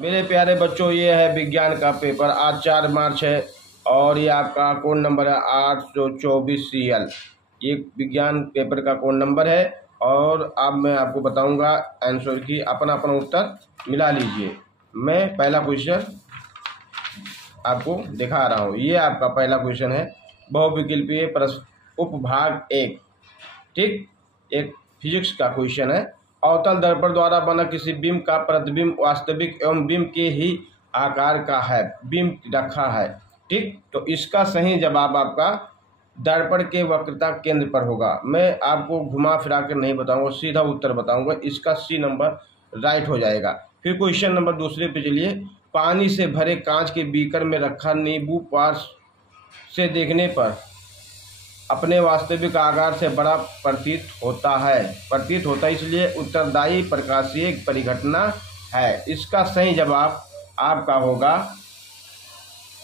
मेरे प्यारे बच्चों, ये है विज्ञान का पेपर। आज 4 मार्च है और ये आपका कोड नंबर है 824 CL। ये विज्ञान पेपर का कोड नंबर है और अब मैं आपको बताऊंगा आंसर की। अपना अपना उत्तर मिला लीजिए। मैं पहला क्वेश्चन आपको दिखा रहा हूँ। ये आपका पहला क्वेश्चन है, बहुविकल्पीय प्रश्न उपभाग 1। ठीक, एक फिजिक्स का क्वेश्चन है। अवतल दर्पण द्वारा बना किसी बिंब का प्रतिबिंब वास्तविक एवं बिंब के ही आकार का है, बिंब रखा है। ठीक, तो इसका सही जवाब आपका दर्पण के वक्रता केंद्र पर होगा। मैं आपको घुमा फिरा कर नहीं बताऊंगा, सीधा उत्तर बताऊंगा। इसका C नंबर राइट हो जाएगा। फिर क्वेश्चन नंबर दूसरे पे चलिए। पानी से भरे कांच के बीकर में रखा नींबू पार्श्व से देखने पर अपने वास्तविक आकार से बड़ा प्रतीत होता है, इसलिए उत्तरदायी प्रकाशीय परिघटना है। इसका सही जवाब आपका होगा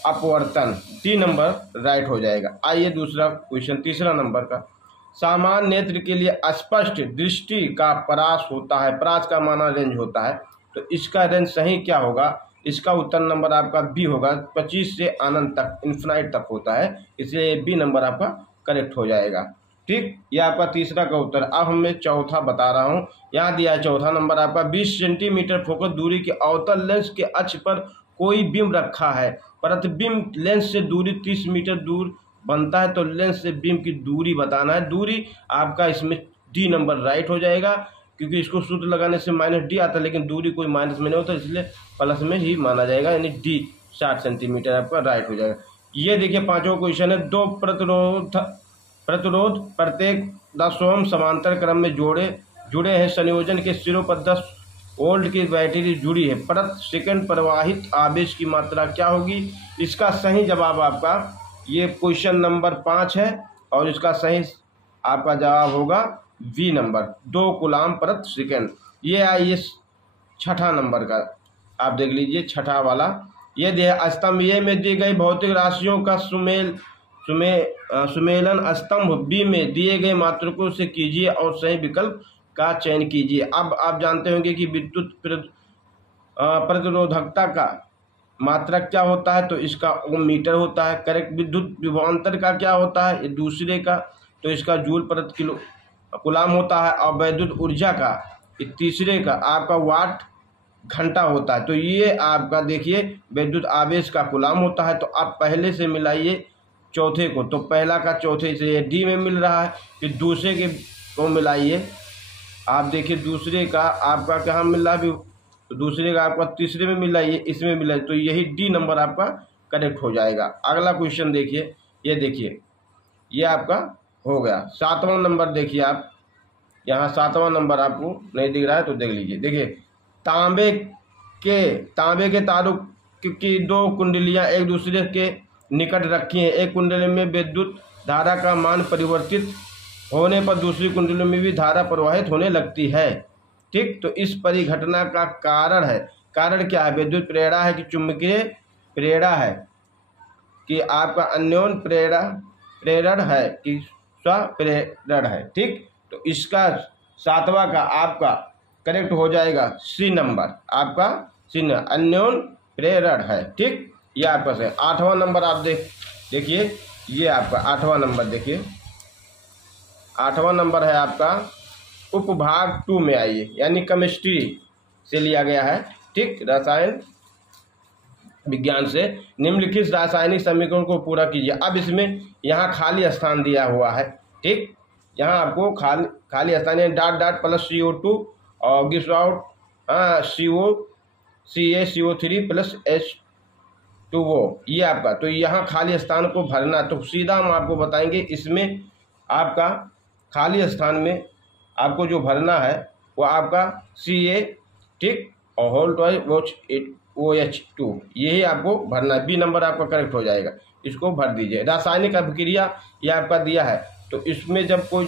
अपवर्तन। D नंबर राइट हो जाएगा। आइए दूसरा क्वेश्चन, तीसरा नंबर का। सामान्य नेत्र के लिए स्पष्ट दृष्टि का परास होता है, परास का माना रेंज होता है, तो इसका रेंज सही क्या होगा? इसका उत्तर नंबर आपका B होगा। 25 से अनंत तक, इन्फिनाइट तक होता है, इसलिए B नंबर आपका करेक्ट हो जाएगा। ठीक, यह आपका तीसरा का उत्तर। अब मैं चौथा बता रहा हूँ। यहाँ दिया है चौथा नंबर आपका। 20 सेंटीमीटर फोकस दूरी के अवतल लेंस के अक्ष पर कोई बिंब रखा है। प्रतिबिंब लेंस से दूरी 30 मीटर दूर बनता है, तो लेंस से बिंब की दूरी बताना है। दूरी आपका इसमें D नंबर राइट हो जाएगा, क्योंकि इसको सूत्र लगाने से -D आता है, लेकिन दूरी कोई माइनस में नहीं होता, इसलिए प्लस में ही माना जाएगा, यानी D 60 सेंटीमीटर आपका राइट हो जाएगा। ये देखिए पांचवा क्वेश्चन है। दो प्रतिरोध प्रत्येक 10 ओम समांतर क्रम में जुड़े हैं। संयोजन के सिरों पर 10 वोल्ट की बैटरी जुड़ी है। प्रति सेकंड प्रवाहित आवेश की मात्रा क्या होगी? इसका सही जवाब आपका ये क्वेश्चन नंबर 5 है और इसका सही आपका जवाब होगा V नंबर, 2 कूलाम प्रति सेकंड। ये आइए छठा नंबर का, आप देख लीजिए छठा वाला। ये दिया स्तंभ ए में दी गई भौतिक राशियों का सुमेलन स्तंभ B में दिए गए मात्रकों से कीजिए और सही विकल्प का चयन कीजिए। अब आप जानते होंगे कि विद्युत प्रतिरोधकता का मात्रक क्या होता है, तो इसका ओम मीटर होता है। करेक्ट। विद्युत विभवांतर का क्या होता है, ये दूसरे का, तो इसका जूल प्रति किलो कूलाम होता है। और वैद्युत ऊर्जा का ये तीसरे का आपका वाट घंटा होता है। तो ये आपका देखिए विद्युत आवेश का कूलाम होता है। तो आप पहले से मिलाइए चौथे को, तो पहला का चौथे से ये D में मिल रहा है। फिर दूसरे के को मिलाइए, आप देखिए दूसरे का आपका कहाँ मिल रहा है, तो दूसरे का आपका तीसरे में मिला, ये इसमें मिला, तो यही D नंबर आपका करेक्ट हो जाएगा। अगला क्वेश्चन देखिए, ये देखिए ये आपका हो गया। 7वां नंबर देखिए आप, यहाँ 7वां नंबर आपको नहीं दिख रहा है तो देख लीजिए। देखिए तांबे के तारों की 2 कुंडलियाँ एक दूसरे के निकट रखी हैं। एक कुंडली में विद्युत धारा का मान परिवर्तित होने पर दूसरी कुंडली में भी धारा प्रवाहित होने लगती है। ठीक, तो इस परिघटना का कारण क्या है? विद्युत प्रेरणा है कि चुंबकीय प्रेरणा है कि आपका अन्योन प्रेरण है कि स्वप्रेरण है। ठीक, तो इसका 7वां का आपका करेक्ट हो जाएगा C नंबर, आपका C अन्योन प्रेरण है। ठीक, ये आपका सही। 8वां नंबर आप देखिए, ये आपका 8वां नंबर देखिए। 8वां नंबर है आपका उपभाग 2 में आइए, यानी केमिस्ट्री से लिया गया है। ठीक, रसायन विज्ञान से निम्नलिखित रासायनिक समीकरण को पूरा कीजिए। अब इसमें यहाँ खाली स्थान दिया हुआ है। ठीक, यहाँ आपको खाली स्थान है डॉट प्लस CO2 और gives out CaCO3 plus H2O, ये आपका। तो यहाँ खाली स्थान को भरना, तो सीधा हम आपको बताएंगे। इसमें आपका खाली स्थान में आपको जो भरना है वो आपका Ca, ठीक, और होल ट्वाइस OH2, यही आपको भरना है। B नंबर आपका करेक्ट हो जाएगा, इसको भर दीजिए। रासायनिक अभिक्रिया ये आपका दिया है, तो इसमें जब कोई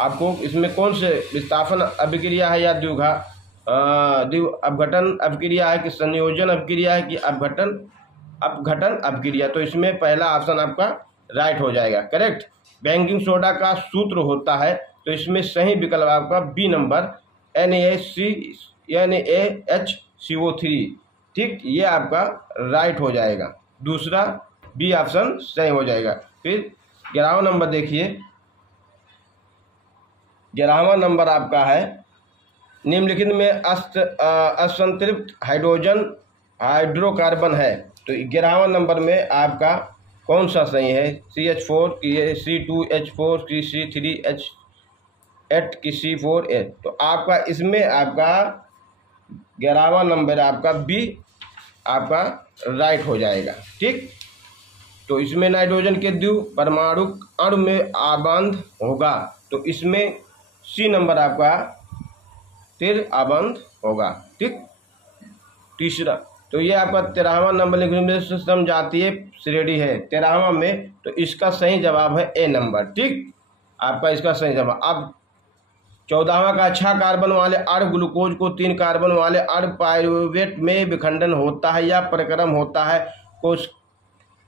आपको इसमें कौन से विस्थापन अभिक्रिया है या अपघटन अभिक्रिया है कि संयोजन अभिक्रिया है कि अपघटन अभिक्रिया, तो इसमें पहला ऑप्शन आपका राइट हो जाएगा, करेक्ट। बेकिंग सोडा का सूत्र होता है, तो इसमें सही विकल्प आपका B नंबर NaHCl CO3। ठीक, ये आपका राइट हो जाएगा, दूसरा बी ऑप्शन सही हो जाएगा। फिर 11वां नंबर देखिए, 11वां नंबर आपका है निम्नलिखित में असंतृप्त हाइड्रोकार्बन है, तो 11वां नंबर में आपका कौन सा सही है? CH4 की C2H4 की C3H8 की C4H, तो आपका इसमें आपका 11वां नंबर आपका बी आपका राइट हो जाएगा। ठीक, तो इसमें नाइट्रोजन के द्वि परमाणु अणु में आबंध होगा, तो इसमें सी नंबर आपका तिर आबंध होगा। ठीक, तीसरा, तो ये आपका 13वां नंबर लिखने में समजातीय श्रेणी है 13वां में, तो इसका सही जवाब है ए नंबर। ठीक, आपका इसका सही जवाब। अब 14वां का अच्छा कार्बन वाले अणु ग्लूकोज को 3 कार्बन वाले अणु पाइरुवेट में विखंडन होता है या प्रक्रम होता है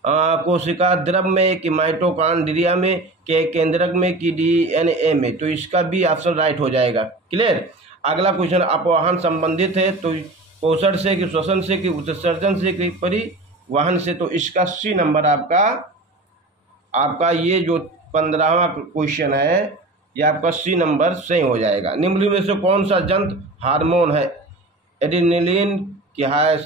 कोशिका द्रव में कि माइटोकॉन्ड्रिया में के केंद्रक में कि DNA में, तो इसका भी ऑप्शन राइट हो जाएगा। क्लियर। अगला क्वेश्चन अपवाहन संबंधित है, तो पोषण से कि श्वसन से कि उत्सर्जन से कि परिवहन से, तो इसका सी नंबर आपका ये जो 15वां क्वेश्चन है ये आपका सी नंबर सही हो जाएगा। निम्नलिखित में से कौन सा जंत हार्मोन है? एड्रेनलिन की है,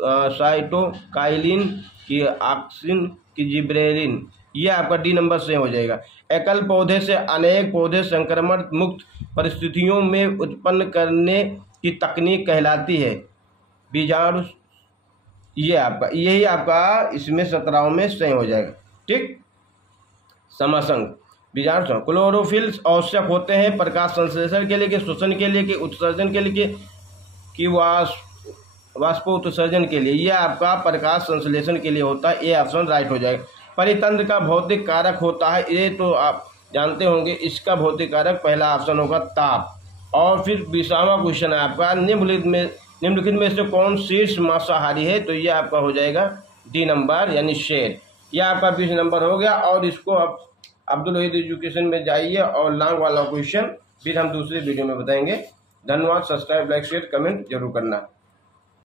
साइटोकाइलिन की, ऑक्सिन की, जिब्रेलिन, ये आपका डी नंबर से हो जाएगा। एकल पौधे से अनेक पौधे संक्रमण मुक्त परिस्थितियों में उत्पन्न करने की तकनीक कहलाती है बीजाणु, ये आपका यही आपका इसमें 17वां में सही हो जाएगा। ठीक, समासंग बीजाणु क्लोरोफिल आवश्यक होते हैं प्रकाश संश्लेषण के लिए कि श्वसन के लिए कि उत्सर्जन के लिए कि वाष्पोत्सर्जन के लिए, यह आपका प्रकाश संश्लेषण के लिए होता है, ये ऑप्शन राइट हो जाएगा। परितंत्र का भौतिक कारक होता है, ये तो आप जानते होंगे, इसका भौतिक कारक पहला ऑप्शन होगा ताप। और फिर 20वां क्वेश्चन है आपका निम्नलिखित में से कौन शीर्ष मांसाहारी है, तो ये आपका हो जाएगा डी नंबर यानी शेर। यह आपका 20 नंबर हो गया। और इसको आप अब्दुल वहीद एजुकेशन में जाइए और लॉन्ग वाला क्वेश्चन फिर हम दूसरे वीडियो में बताएंगे। धन्यवाद। सब्सक्राइब, लाइक, शेयर, कमेंट जरूर करना।